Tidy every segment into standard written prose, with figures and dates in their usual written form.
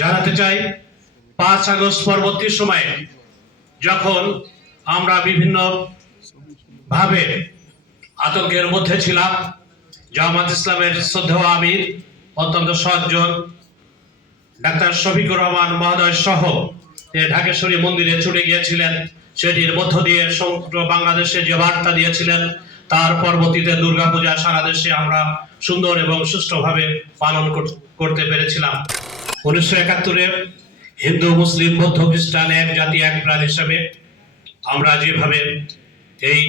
জানাতে চাই 5 আগস্ট পরবর্তী সময়ে যখন আমরা বিভিন্ন ভাবে আতঙ্কের মধ্যে ছিলাম, জামাত ইসলামের শ্রদ্ধেয় আমির অত্যন্ত সজ্জন ডাক্তার শফিকুর রহমান মহোদয় সহ ঢাকেশ্বরী মন্দিরে ছুটে গিয়েছিলেন। সেটির মধ্য দিয়ে সমগ্র বাংলাদেশে যে বার্তা দিয়েছিলেন, তার পরবর্তীতে দুর্গাপূজা সারা দেশে আমরা সুন্দর এবং সুষ্ঠুভাবে পালন করতে পেরেছিলাম। 1971-এ হিন্দু মুসলিম বৌদ্ধ খ্রিস্টান এক জাতি এক প্রাণ হিসেবে আমরা যেভাবে এই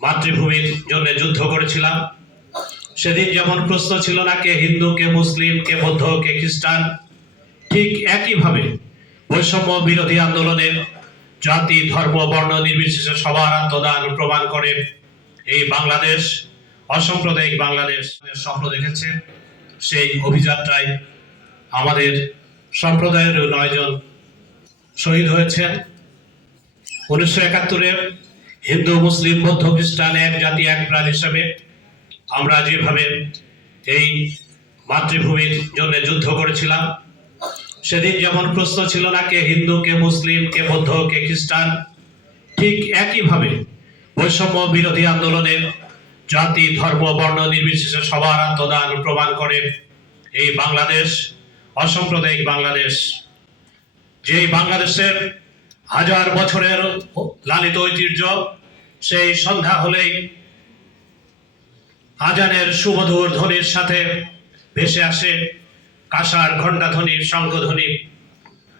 মাতৃভূমির জন্য যুদ্ধ করেছিলাম, সেদিন যেমন প্রশ্ন ছিল না কে হিন্দু, কে মুসলিম, কে বৌদ্ধ, কে খ্রিস্টান, ঠিক একইভাবে বৈষম্য বিরোধী আন্দোলনের জাতি ধর্ম বর্ণ নির্বিশেষে সবার আত্মদান প্রমাণ করে এই বাংলাদেশ অসাম্প্রদায়িক বাংলাদেশ স্বপ্ন দেখেছে। সেই অভিযাত্রায় আমাদের সম্প্রদায়ের 9 জন শহীদ হয়েছেন। 1971-এ হিন্দু মুসলিম বৌদ্ধ খ্রিস্টান এক জাতি এক প্রাণ হিসেবে আমরা যেভাবে এই মাতৃভূমির জন্য যুদ্ধ করেছিলাম, সেদিন যেমন প্রশ্ন ছিল না কে হিন্দু, কে মুসলিম, কে বৌদ্ধ, কে খ্রিস্টান, ঠিক একইভাবে বৈষম্য বিরোধী আন্দোলনের জাতি ধর্ম বর্ণ নির্বিশেষে সবার আত্মদান প্রমাণ করে এই বাংলাদেশ অসাম্প্রদায়িক বাংলাদেশ। যেই বাংলাদেশের হাজার বছরের লালিত ঐতিহ্য, সেই সন্ধ্যা হলেই আজানের সুমধুর ধ্বনির সাথে ভেসে আসে কাঁসার ঘণ্টা ধ্বনির শঙ্খধ্বনি।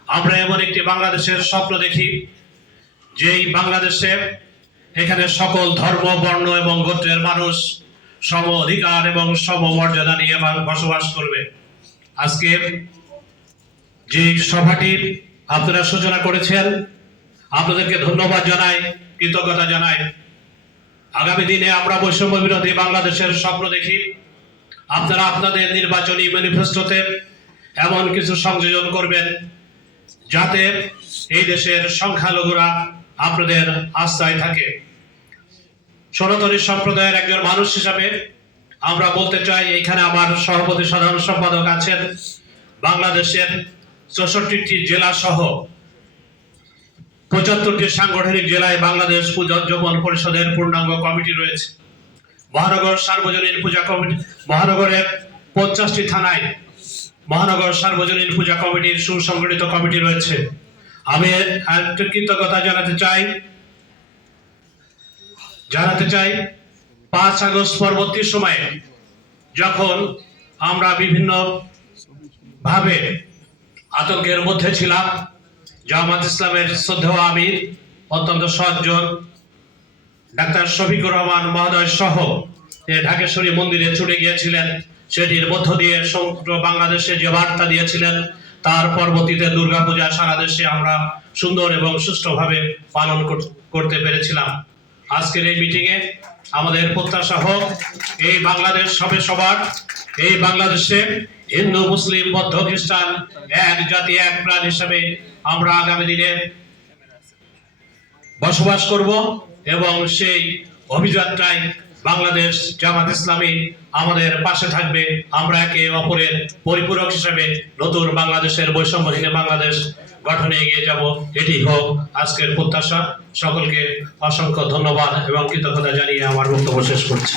আমরা এমন একটি বাংলাদেশের স্বপ্ন দেখি, যেই বাংলাদেশে এখানে সকল ধর্ম বর্ণ এবং গোত্রের মানুষ সম অধিকার এবং সম মর্যাদা নিয়ে বসবাস করবে। আজকে যে সভাটি আপনারা সূচনা করেছেন, আপনাদেরকে ধন্যবাদ জানাই, কৃতজ্ঞতা জানাই। আগামী দিনে আমরা বৈষম্য বিরোধী বাংলাদেশের স্বপ্ন দেখি। আপনারা আপনাদের নির্বাচনী ম্যানিফেস্টোতে এমন কিছু সংযোজন করবেন যাতে এই দেশের সংখ্যালঘুরা আপনাদের আস্থায় থাকে। সনাতনী সম্প্রদায়ের একজন মানুষ হিসাবে আমরা বলতে চাই, এখানে আমার সভাপতি সাধারণ সম্পাদক আছেন। বাংলাদেশের 64টি জেলা সহ 75টি সাংগঠনিক জেলায় বাংলাদেশ পূজোজ্জীবন পরিষদের পূর্ণাঙ্গ কমিটি রয়েছে। মহানগর সার্বজনীন পূজা কমিটি, মহানগরের 50টি থানায় মহানগর সার্বজনীন পূজা কমিটির সুসংগঠিত কমিটি রয়েছে। আমি একটা কৃতজ্ঞতা জানাতে চাই 5 আগস্ট পরবর্তী সময়ে যখন আমরা বিভিন্ন ভাবে আতঙ্কের মধ্যে ছিলাম, জামাত ইসলামের শ্রদ্ধেয় আমির অত্যন্ত সজ্জন ডাক্তার শফিকুর রহমান মহোদয় সহ ঢাকেশ্বরী মন্দিরে ছুটে গিয়েছিলেন। সেটির মধ্য দিয়ে সমগ্র বাংলাদেশে যে বার্তা দিয়েছিলেন, তার পরবর্তীতে দুর্গাপূজা সারা দেশে আমরা সুন্দর এবং সুষ্ঠুভাবে পালন করতে পেরেছিলাম। আজকের এই মিটিংয়ে আমাদের প্রত্যাশা হোক এই বাংলাদেশ হবে সবার, এই বাংলাদেশে হিন্দু মুসলিম বৌদ্ধ খ্রিস্টান এক জাতি এক প্রাণ হিসেবে আমরা আগামী দিনে বসবাস করব এবং সেই অভিযাত্রায় বাংলাদেশ জামাত ইসলামী আমাদের পাশে থাকবে। আমরা একে অপরের পরিপূরক হিসেবে নতুন বাংলাদেশের বৈষম্যহীন বাংলাদেশ গঠনে এগিয়ে যাব। এটি হোক আজকের প্রত্যাশা। সকলকে অসংখ্য ধন্যবাদ এবং কৃতজ্ঞতা জানিয়ে আমার বক্তব্য শেষ করছি।